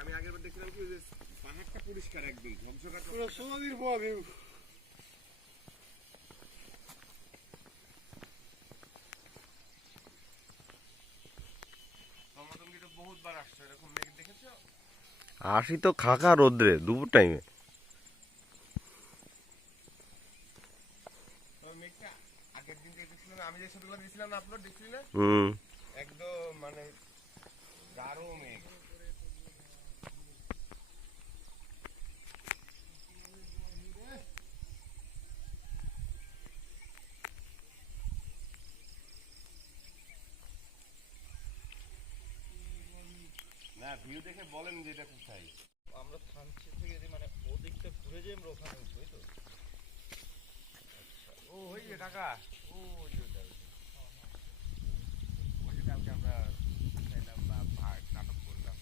আমি আগের বার দেখছিলাম কি পাহাড়টা পরিষ্কার একদম ঝকঝকা পুরো সমুদ্রের বড় ভিউ। বহুতবার আসছো এরকম মেঘ দেখেছো? আসি তো খাকা রোদ্রে দুপুর টাইমে। মেঘটা আগের দিন দেখেছিলাম আমি যে ছবিগুলো দিয়েছিলাম না আপলোড দেখছিলি না? একদম মানে গাঢ় মেঘ। না ভিউ দেখে বলেন যে এটা কোথায়। আমরা থানচি থেকে যদি মানে ওদিকটা ঘুরে যাই আমরা ওখানে উঠবো তো। ও ওই যে কাকা ওই যে ওটা ওই যে কালকে আমরা খাইলাম বা নাটক করলাম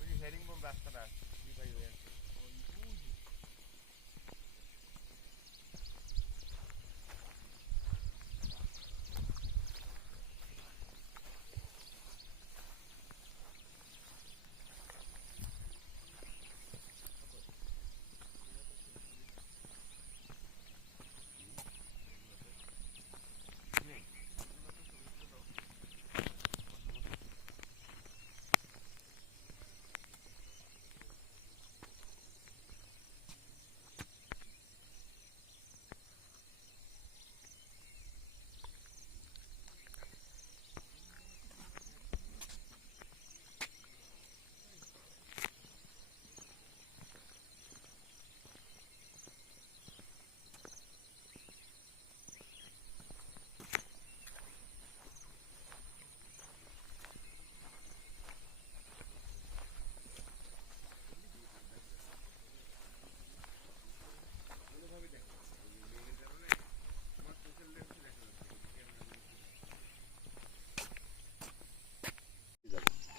ওই যে হেরিংবোন রাস্তাটা ভাই হয়ে আছে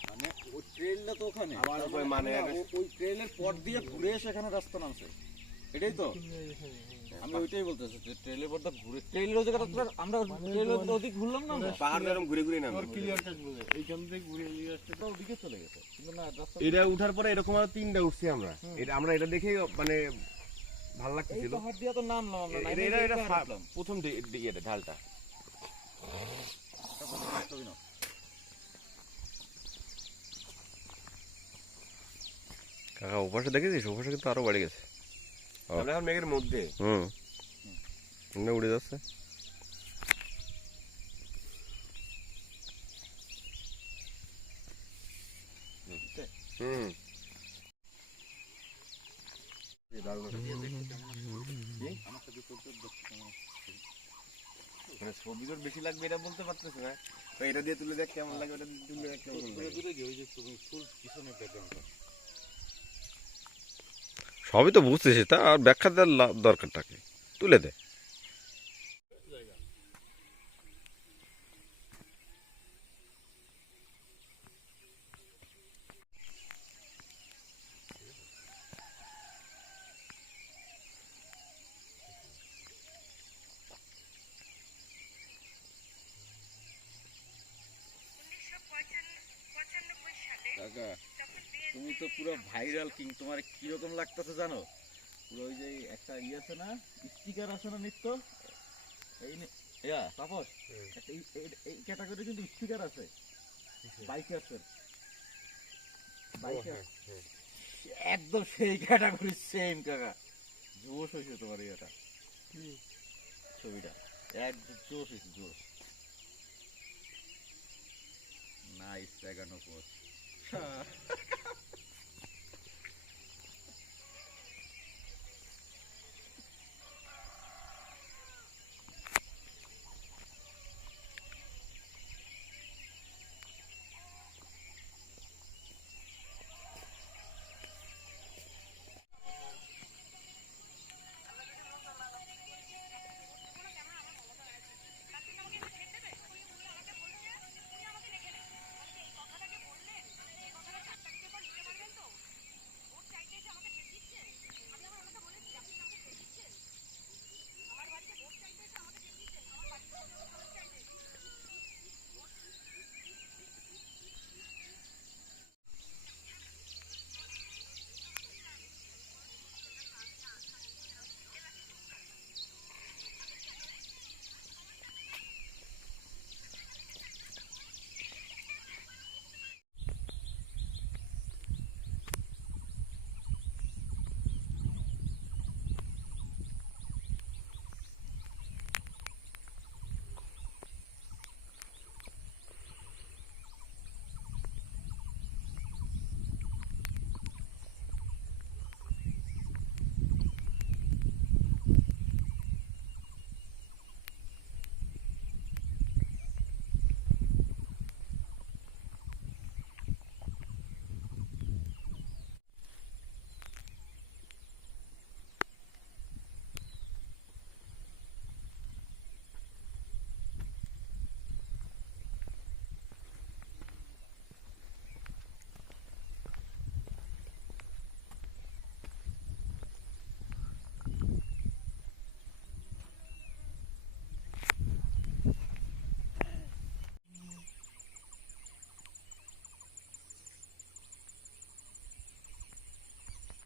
মানে ওই ট্রেলটা তো ওখানে আবার ওই মানে ওই ট্রেলের পথ দিয়ে ঘুরে এসে এখানে রাস্তা নামছে এটাই তো আমি ওইটাই বলতেছি যে ট্রেলের পথটা ঘুরে ট্রেলের ওই জায়গাটা তো আমরা ট্রেলের ওদিক ঘুরলাম না আমরা পাহাড় যেরকম ঘুরে ঘুরে নামে ক্লিয়ার কাজ বলে এইখান থেকে ঘুরে এই রাস্তাটা ওদিকে চলে গেছে কিন্তু না রাস্তা এটা উঠার পরে এরকম আরো তিনটা উঠছি আমরা এটা আমরা এটা দেখেই মানে ভালো এই লাগতেছিল পাহাড় দিয়ে তো নামলাম আমরা এটা এটা এটা প্রথম ইয়েটা ঢালটা কাকা ওপাশে দেখেছিস ওপাশে কিন্তু আরো বাড়ি গেছে। আমরা এখন মেঘের মধ্যে উড়ে যাচ্ছে। হুম মানে ছবি তোর বেশি লাগবে এটা বলতে পারতেছ না তো এটা দিয়ে তুলে দেখ কেমন লাগে ওটা দিয়ে তুলে দেখ কেমন লাগে ওই যে তুমি ফুল পিছনে ব্যাকগ্রাউন্ডটা সবই তো বুঝতেছিস তা আর ব্যাখ্যা দেওয়ার দরকারটাকে তুলে দে। কাকা তুমি তো পুরো ভাইরাল কিং তোমার কিরকম লাগতেছে জানো পুরো ওই যে একটা ইয়ে আছে না স্টিকার আছে না নিত্য এই তাপস একটা এই ক্যাটাগরি কিন্তু স্টিকার আছে বাইকার্সের বাইকার একদম সেই ক্যাটাগরি সেম কাকা জোশ হয়েছে তোমার ইয়েটা ছবিটা একদম জোশ হয়েছে জোশ নাইস জায়গা পোস্ট